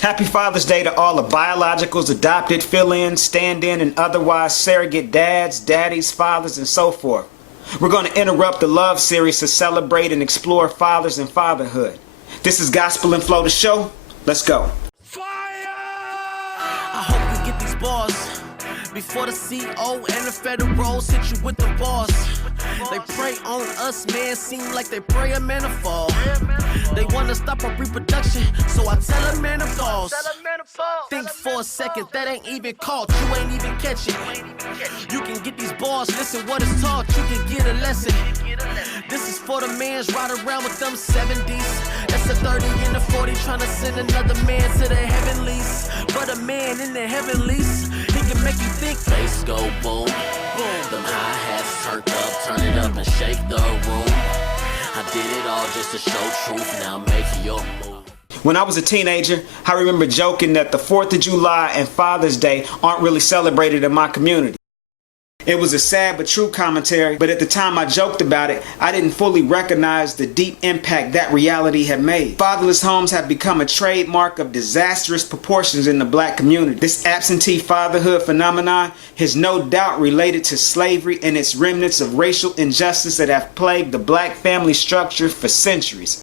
Happy Father's Day to all the biologicals, adopted, fill-in, stand-in, and otherwise surrogate dads, daddies, fathers, and so forth. We're going to interrupt the love series to celebrate and explore fathers and fatherhood. This is Gospel and Flow, the show. Let's go. Fire! I hope you get these bars before the CO and the federals hit you with the bars. They prey on us, man, seem like they pray a man to fall. They wanna stop our reproduction, so I tell a man to pause. Think for a second, that ain't even caught, you ain't even catch it. You can get these bars, listen what is taught, you can get a lesson. This is for the mans ride around with them 70s. That's a 30 and a 40 trying to send another man to the heavenlies. But a man in the heavenlies, he can make you think. Bass go boom, boom. Them hi-hats turned up, turn it up and shake the room. I did it all just to show truth, now make your move. When I was a teenager, I remember joking that the 4th of July and Father's Day aren't really celebrated in my community. It was a sad but true commentary, but at the time I joked about it, I didn't fully recognize the deep impact that reality had made. Fatherless homes have become a trademark of disastrous proportions in the black community. This absentee fatherhood phenomenon is no doubt related to slavery and its remnants of racial injustice that have plagued the black family structure for centuries.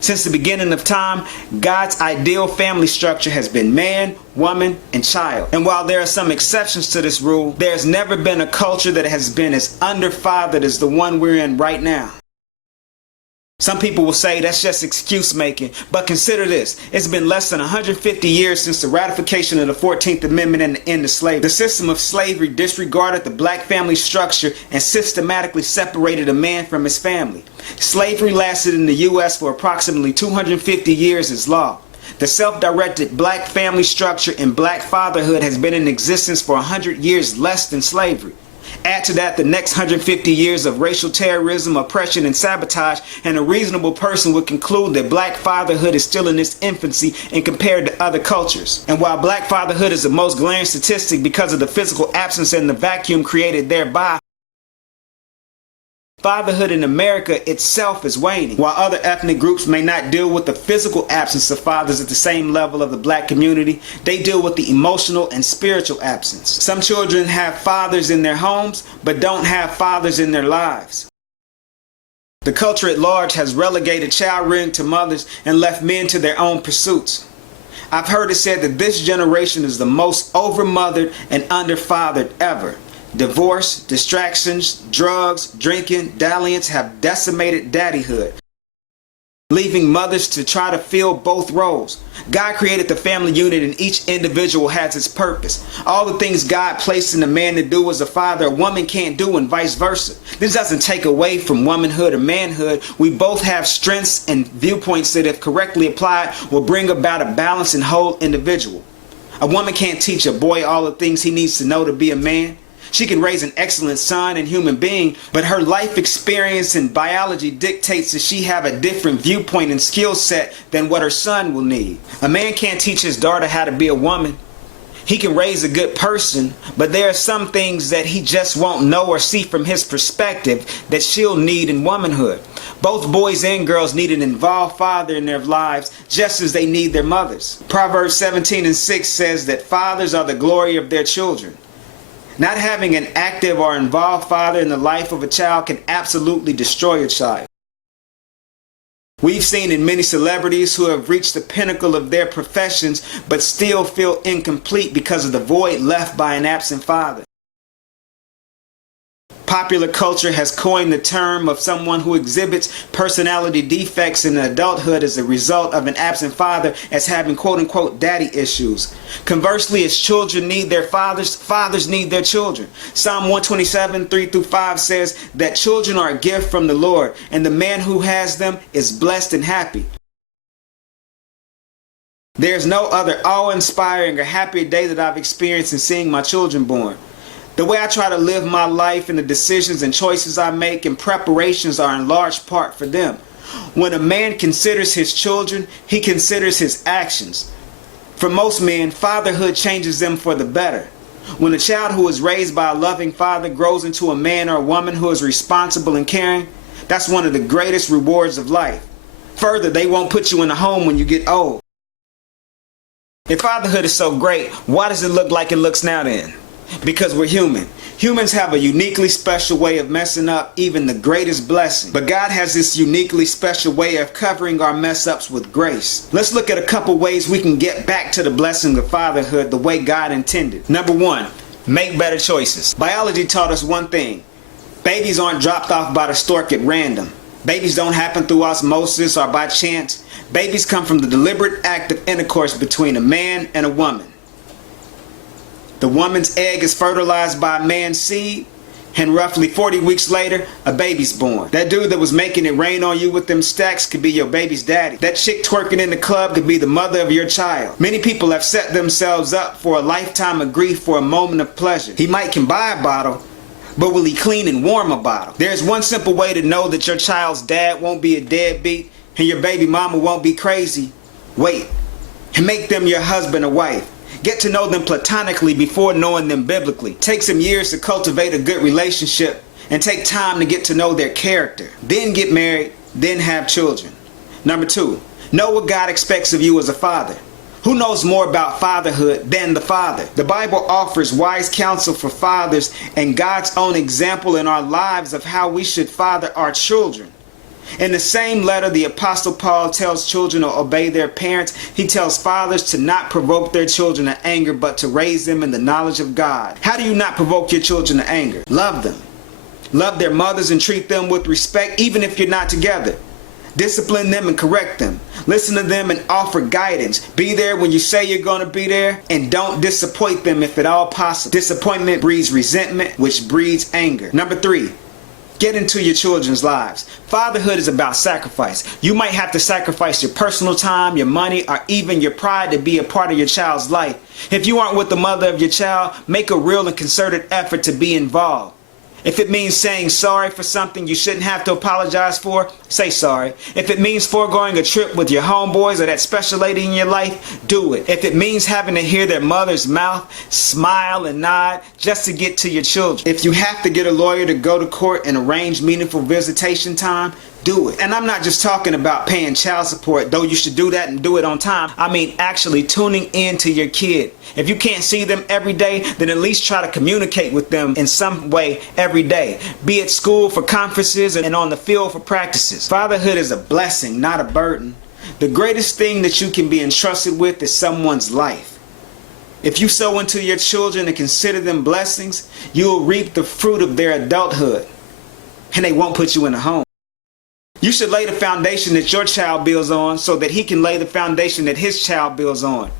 Since the beginning of time, God's ideal family structure has been man, woman, and child. And while there are some exceptions to this rule, there's never been a culture that has been as underfathered as the one we're in right now. Some people will say that's just excuse making, but consider this. It's been less than 150 years since the ratification of the 14th Amendment and the end of slavery. The system of slavery disregarded the black family structure and systematically separated a man from his family. Slavery lasted in the U.S. for approximately 250 years as law. The self-directed black family structure and black fatherhood has been in existence for 100 years less than slavery. Add to that the next 150 years of racial terrorism, oppression, and sabotage, and a reasonable person would conclude that black fatherhood is still in its infancy and compared to other cultures. And while black fatherhood is the most glaring statistic because of the physical absence and the vacuum created thereby, fatherhood in America itself is waning. While other ethnic groups may not deal with the physical absence of fathers at the same level of the black community, they deal with the emotional and spiritual absence. Some children have fathers in their homes, but don't have fathers in their lives. The culture at large has relegated child rearing to mothers and left men to their own pursuits. I've heard it said that this generation is the most over-mothered and under-fathered ever. Divorce, distractions, drugs, drinking, dalliance have decimated daddyhood, leaving mothers to try to fill both roles. God created the family unit and each individual has its purpose. All the things God placed in a man to do as a father, a woman can't do, and vice versa. This doesn't take away from womanhood or manhood. We both have strengths and viewpoints that, if correctly applied, will bring about a balanced and whole individual. A woman can't teach a boy all the things he needs to know to be a man. She can raise an excellent son and human being, but her life experience and biology dictates that she have a different viewpoint and skill set than what her son will need. A man can't teach his daughter how to be a woman. He can raise a good person, but there are some things that he just won't know or see from his perspective that she'll need in womanhood. Both boys and girls need an involved father in their lives just as they need their mothers. Proverbs 17:6 says that fathers are the glory of their children. Not having an active or involved father in the life of a child can absolutely destroy a child. We've seen in many celebrities who have reached the pinnacle of their professions but still feel incomplete because of the void left by an absent father. Popular culture has coined the term of someone who exhibits personality defects in adulthood as a result of an absent father as having quote-unquote daddy issues. Conversely, as children need their fathers, fathers need their children. Psalm 127:3-5 says that children are a gift from the Lord, and the man who has them is blessed and happy. There's no other awe-inspiring or happier day that I've experienced in seeing my children born. The way I try to live my life and the decisions and choices I make and preparations are in large part for them. When a man considers his children, he considers his actions. For most men, fatherhood changes them for the better. When a child who is raised by a loving father grows into a man or a woman who is responsible and caring, that's one of the greatest rewards of life. Further, they won't put you in a home when you get old. If fatherhood is so great, why does it look like it looks now then? Because we're human. Humans have a uniquely special way of messing up even the greatest blessing. But God has this uniquely special way of covering our mess ups with grace. Let's look at a couple ways we can get back to the blessing of fatherhood the way God intended. Number one, make better choices. Biology taught us one thing. Babies aren't dropped off by the stork at random. Babies don't happen through osmosis or by chance. Babies come from the deliberate act of intercourse between a man and a woman. The woman's egg is fertilized by a man's seed, and roughly 40 weeks later, a baby's born. That dude that was making it rain on you with them stacks could be your baby's daddy. That chick twerking in the club could be the mother of your child. Many people have set themselves up for a lifetime of grief for a moment of pleasure. He might can buy a bottle, but will he clean and warm a bottle? There's one simple way to know that your child's dad won't be a deadbeat and your baby mama won't be crazy. Wait, and make them your husband or wife. Get to know them platonically before knowing them biblically. Take some years to cultivate a good relationship and take time to get to know their character. Then get married, then have children. Number two, know what God expects of you as a father. Who knows more about fatherhood than the father? The Bible offers wise counsel for fathers and God's own example in our lives of how we should father our children. In the same letter, the Apostle Paul tells children to obey their parents. He tells fathers to not provoke their children to anger, but to raise them in the knowledge of God. How do you not provoke your children to anger? Love them. Love their mothers and treat them with respect, even if you're not together. Discipline them and correct them. Listen to them and offer guidance. Be there when you say you're going to be there, and don't disappoint them if at all possible. Disappointment breeds resentment, which breeds anger. Number three, get into your children's lives. Fatherhood is about sacrifice. You might have to sacrifice your personal time, your money, or even your pride to be a part of your child's life. If you aren't with the mother of your child, make a real and concerted effort to be involved. If it means saying sorry for something you shouldn't have to apologize for, say sorry. If it means foregoing a trip with your homeboys or that special lady in your life, do it. If it means having to hear their mother's mouth, smile and nod just to get to your children. If you have to get a lawyer to go to court and arrange meaningful visitation time, do it. And I'm not just talking about paying child support, though you should do that and do it on time. I mean actually tuning in to your kid. If you can't see them every day, then at least try to communicate with them in some way every day. Be at school for conferences and on the field for practices. Fatherhood is a blessing, not a burden. The greatest thing that you can be entrusted with is someone's life. If you sow into your children and consider them blessings, you'll reap the fruit of their adulthood, and they won't put you in a home. You should lay the foundation that your child builds on so that he can lay the foundation that his child builds on.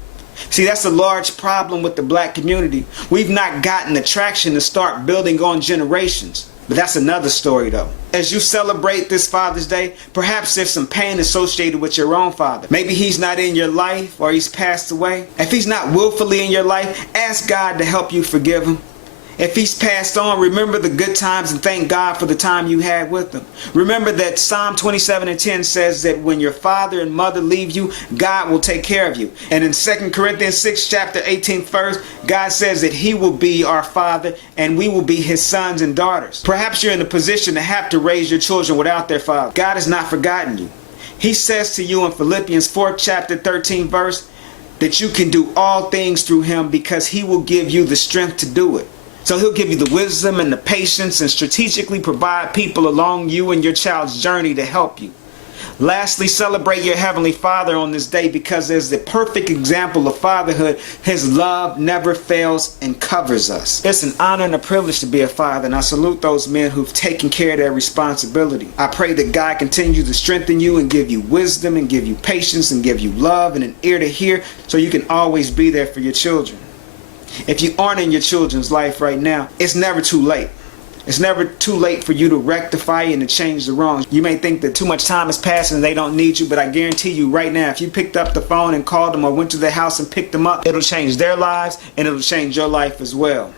See, that's a large problem with the black community. We've not gotten the traction to start building on generations. But that's another story though. As you celebrate this Father's Day, perhaps there's some pain associated with your own father. Maybe he's not in your life or he's passed away. If he's not willfully in your life, ask God to help you forgive him. If he's passed on, remember the good times and thank God for the time you had with him. Remember that Psalm 27:10 says that when your father and mother leave you, God will take care of you. And in 2 Corinthians 6 chapter 18th verse, God says that he will be our father and we will be his sons and daughters. Perhaps you're in a position to have to raise your children without their father. God has not forgotten you. He says to you in Philippians 4 chapter 13 verse that you can do all things through him because he will give you the strength to do it. So he'll give you the wisdom and the patience and strategically provide people along you and your child's journey to help you. Lastly, celebrate your Heavenly Father on this day because as the perfect example of fatherhood, his love never fails and covers us. It's an honor and a privilege to be a father, and I salute those men who've taken care of their responsibility. I pray that God continues to strengthen you and give you wisdom and give you patience and give you love and an ear to hear so you can always be there for your children. If you aren't in your children's life right now, it's never too late. It's never too late for you to rectify and to change the wrongs. You may think that too much time has passed and they don't need you, but I guarantee you right now, if you picked up the phone and called them or went to their house and picked them up, it'll change their lives and it'll change your life as well.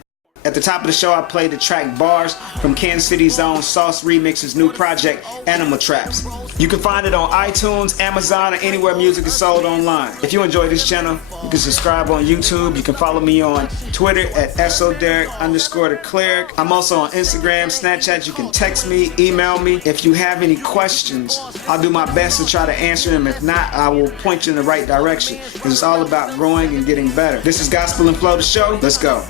At the top of the show, I played the track Bars from Kansas City's own Sauce Remix's new project, Animal Traps. You can find it on iTunes, Amazon, or anywhere music is sold online. If you enjoy this channel, you can subscribe on YouTube. You can follow me on Twitter at SODerek_the_Cleric. I'm also on Instagram, Snapchat. You can text me, email me. If you have any questions, I'll do my best to try to answer them. If not, I will point you in the right direction. Because it's all about growing and getting better. This is Gospel and Flow, the show. Let's go.